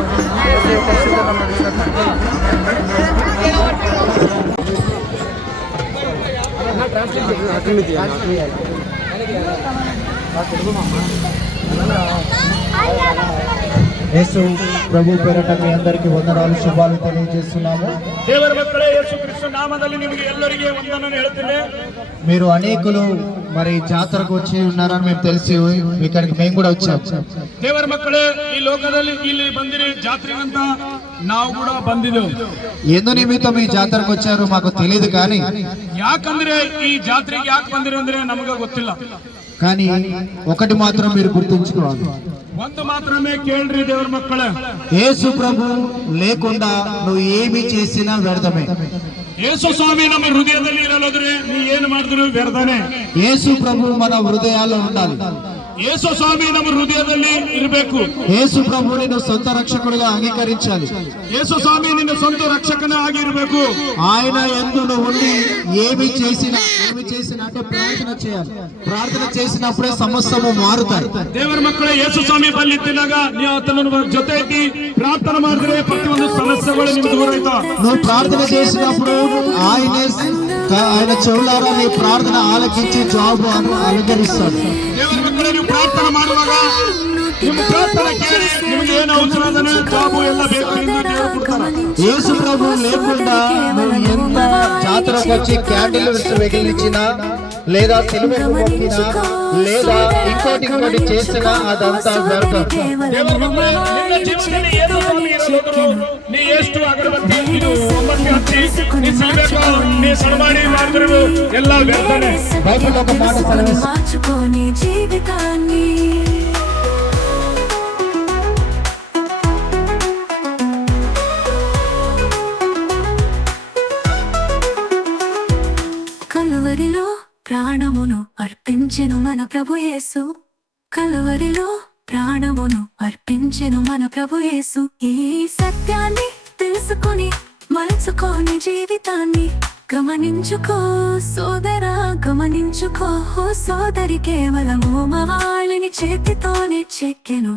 యేసు ప్రభు పేరట మీ అందరికీ వందనాలు శుభాలు తెలియజేస్తున్నాము. ದೇವರ ಮಕ್ಕಳೇ ಯೇಸು ಕ್ರಿಸ್ತ ನಾಮದಲ್ಲಿ ನಿಮಗೆ ಎಲ್ಲರಿಗೆ ವಂದನೆ ಹೇಳ್ತೀನಿ. మీరు అనేకులు మరి జాతరకు వచ్చి ఉన్నారని మేము తెలిసి ఇక్కడికి మేము కూడా వచ్చాం. ದೇವರ ಮಕ್ಕಳೇ ಈ ಲೋಕದಲ್ಲಿ ಇಲ್ಲಿ ಬಂದಿರಿ ಜಾತ್ರೆಗಂತ ನಾವು ಕೂಡ ಬಂದಿದ್ದೆವು. ఎందు నిమిత్తం ఈ జాతరకు వచ్చారు మాకు తెలియదు, కానీ ಯಾಕಂದ್ರೆ ಈ ಜಾತ್ರೆಗೆ ಯಾಕೆ ಬಂದಿರಿ ಅಂದ್ರೆ ನಮಗೆ ಗೊತ್ತಿಲ್ಲ. కానీ ఒకటి మాత్రం మీరు గుర్తుంచుకోవాలి, ಒಂದು ಮಾತ್ರమే ಕೇಳ್ರಿ ದೇವರ ಮಕ್ಕಳೇ, యేసు ప్రభు లేకుండా నువ్వు ఏమి చేసినా వ్యర్థమే. ಯೇಸು ಸ್ವಾಮಿ ನಮ್ಮ ಹೃದಯದಲ್ಲಿ ಇರಲ್ಲೋದ್ರೆ ನೀ ಏನು ಮಾಡಿದ್ರು ವ್ಯರ್ಥನೆ. యేసు ప్రభు మన హృదయాల్లో ఉండాలి. ಯೇಸು ಸ್ವಾಮಿ ನಮ್ಮ ಹೃದಯದಲ್ಲಿ ಇರಬೇಕು. యేసు ప్రభు నిన్ను సొంత రక్షకుడిగా అంగీకరించాలి. ಯೇಸು ಸ್ವಾಮಿ ನಿನ್ನ ಸ್ವಂತ ರಕ್ಷಕನೇ ಆಗಿರಬೇಕು. ఆయన యందు నువ్వు ఉండి ఏమి చేసినా అంటే ప్రార్థన చేయాలి. ప్రార్థన చేసినప్పుడే సమస్తము మారుతాయి. ದೇವರ ಮಕ್ಕಳೇ ಯೇಸು ಸ್ವಾಮಿ ಬಲ್ಲಿದ್ದಾಗ ನೀವು ಆತನ ಜೊತೆ ಇದ್ದು ಪ್ರಾರ್ಥನೆ ಮಾಡಿದ್ರೆ ಪ್ರತಿಯೊಂದು ಸಮಸ್ಯೆಗಳು ನಿಮ್ಗೆ ದೂರ ಆಯ್ತಾ. నువ్వు ప్రార్థన చేసినప్పుడు ఆయన చెవులారా నీ ప్రార్థన ఆలకించి జాబ్ అలంకరిస్తాడు. ದೇವರ ಮಕ್ಕಳೇ ನೀವು ಪ್ರಾರ್ಥನೆ ಮಾಡುವಾಗ ನಿಮ್ಮ ಪ್ರಾರ್ಥನೆ ಕೇಳಿ ನಿಮ್ಗೆ ಏನು ಅವಸರ ಅದನ್ನ ಜಾಬು ಎಲ್ಲ ಬೇಕು ಎಂದು ದೇವರು ಕೊಡ್ತಾನೆ. యేసు ప్రభు లేకుండా నువ్వు ఎంత జాతరకు వచ్చి క్యాండిల్ వెలిగించినా లేదా సిలువకు మొక్కినా లేదా ఇంకోటి చేసినా అదంతా వ్యర్థం. ದೇವರ ಮಕ್ಕಳೇ ನಿನ್ನ ಜೀವನದಲ್ಲಿ ಏನು ಸ್ವಾಮಿ ಇರಲಿದ್ರು ನೀ ಎಷ್ಟು ಅಗರಬತ್ತಿ ಇದು ಒಂಬತ್ತು ಹಚ್ಚಿ ನೀ ಸಿಲ್ಬೇಕು ನೀ ಸಣಮಾಡಿ ಮಾಡಿದ್ರು ಎಲ್ಲ ವ್ಯರ್ಥನೆ. బైబిల్ ఒక మాట సెలవిస్తుంది, మార్చుకోని జీవితాన్ని కలువరిలో ప్రాణమును అర్పించెను మన ప్రభు యేసు. కలువరిలో ప్రాణమును అర్పించెను మన ప్రభు యేసు. ఈ సత్యాన్ని తెలుసుకొని మలుచుకోని జీవితాన్ని గమనించుకో సోదరా, గమనించుకో సోదరి, కేవలము మవాళిని చేతితోనే చెక్కెను.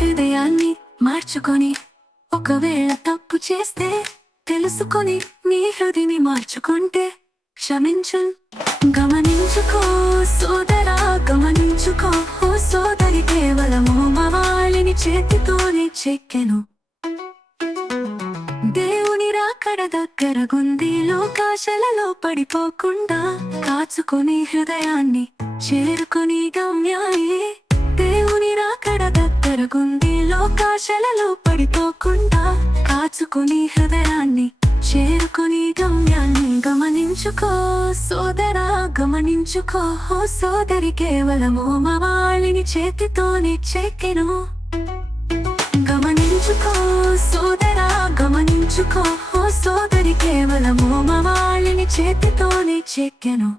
హృదయాన్ని మార్చుకొని ఒకవేళ తప్పు చేస్తే తెలుసుకొని నీ హృదయాన్ని మార్చుకుంటే క్షమించు. గమనించుకో సోదరా, గమనించుకో సోదరి, కేవలము మవాళిని చేతితోనే చెక్కెను. దేవుని రాకడ దగ్గరగుంది, లోకాశలలో పడిపోకుండా కాచుకొని హృదయాన్ని చేరుకొని గమ్యాయే. దేవుని రాకడ దగ్గరగుంది, లోకాశలలో పడిపోకుండా కాచుకొని హృదయాన్ని చేరుకొని గమ్యాన్ని. గమనించుకో సోదరా, గమనించుకో సోదరి, కేవలము మవాళిని చేతితోనే చెక్కెను. గమనించుకో సోదరా, గమనించుకో సోదరి, కేవలము మవాళిని చేతితోనే చెక్కెను.